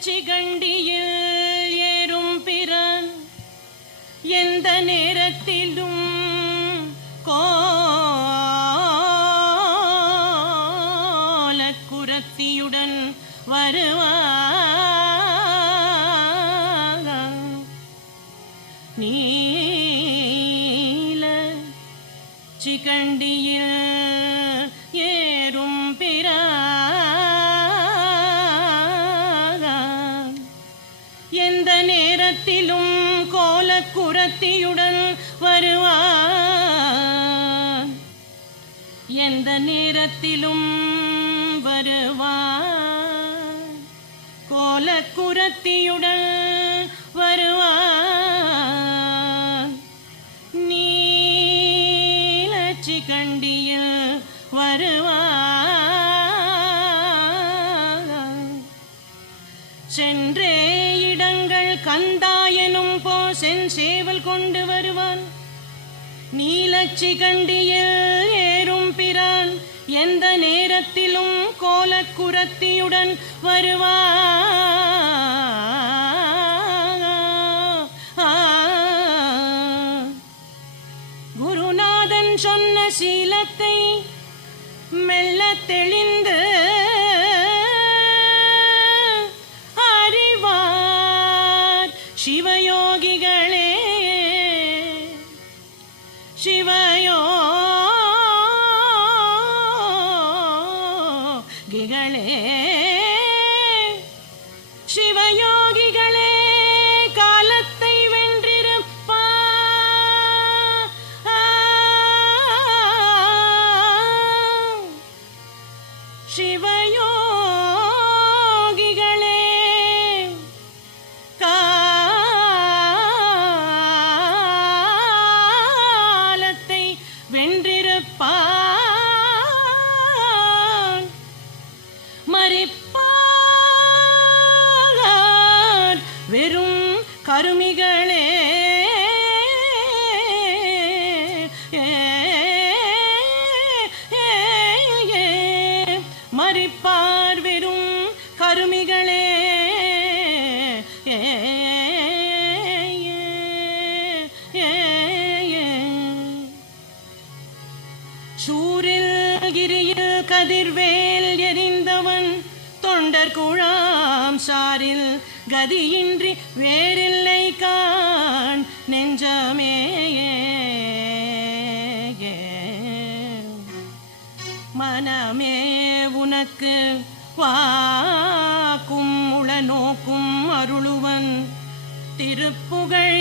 நீலச்சிகண்டியில் ஏறும் பிரான் எந்த நேரத்திலும் கோலக்குரத்தியுடன் வருவான். நீலச்சிகண்டியில் ஏறும் பிரான் எந்த நேரத்திலும் கோலக்குரத்தியுடன் வருவான். எந்த நேரத்திலும் வருவான். கோலக்குரத்தியுடன் வருவான். நீலச்சிகண்டியில் வருவான். சென்றே இடங்கள் கந்தாயனும் செஞ்சேவல் கொண்டு வருவான். நீலச்சிகண்டியில் ஏறும் பிரான் எந்த நேரத்திலும் கோலக்குரத்தியுடன் வருவான். குருநாதன் சொன்ன சீலத்தை மெல்ல தெளிந்து அறிவார் சிவயோகிகளே. சிவயோகிகளே காலத்தை வென்றிருப்பார். சிவயோகிகளே காலத்தை வென்றிருப்பார். மறிப்பார் வெறும் கருமிகளே. மறிப்பார் வெறும் கருமிகளே. சூரில் கிரியில் கதிர்வேல் எறிந்தவன் தொண்டர் குழாம் சாரில் கதியின்றி வேறில்லை காண் நெஞ்சமே. மனமே உனக்கு வாக்கும் உளநோக்கும் அருளுவன் திருப்புகழ்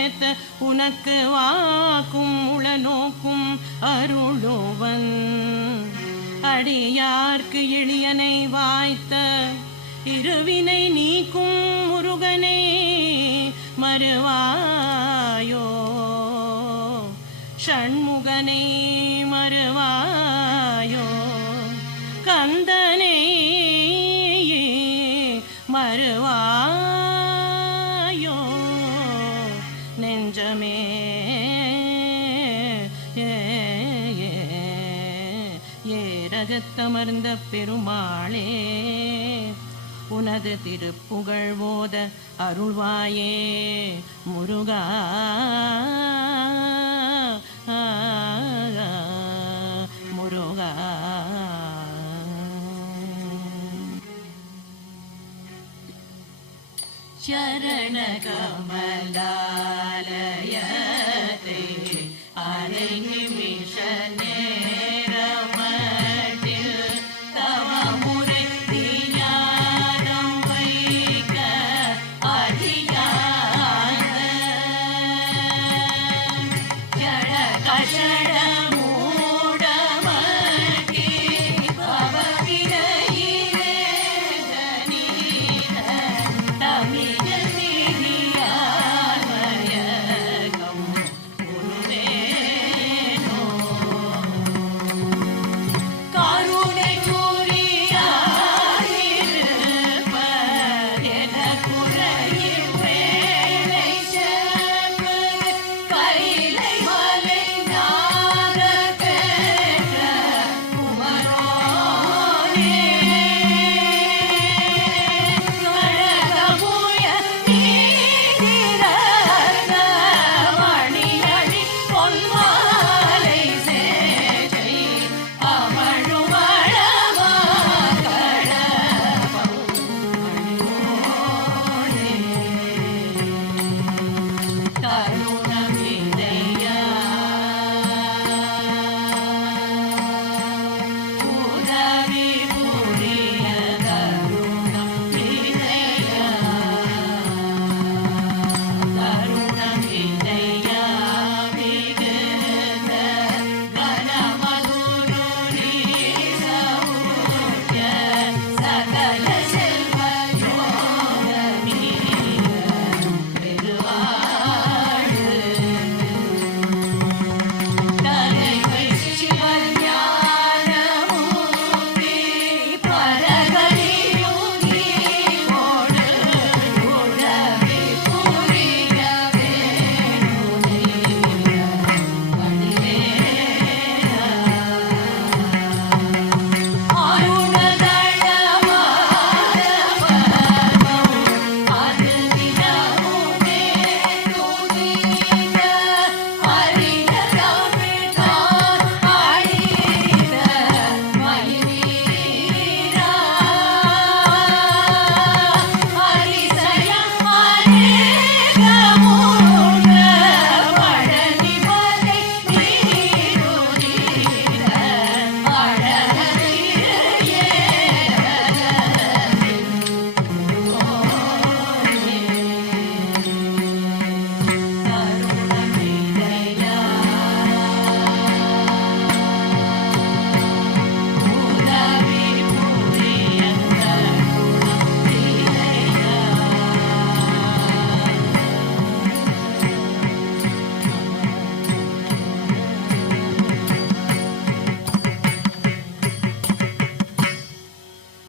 ஏத்த உனக்கு வாக்கும் உளநோக்கும் அருளுவன். அடியார்க்கு எளியனை வாய்த்த இருவினை நீக்கும் முருகனை மறுவாயோ. ஷண்முகனை மறுவாயோ. கந்தனை மறுவாயோ. நெஞ்சமே ஏரகத்தமர்ந்த பெருமாளே உனது திருப்புகழ் ஓத அருள்வாயே முருகா. முருகா சரண கமலாலயத்தை அலைங்கி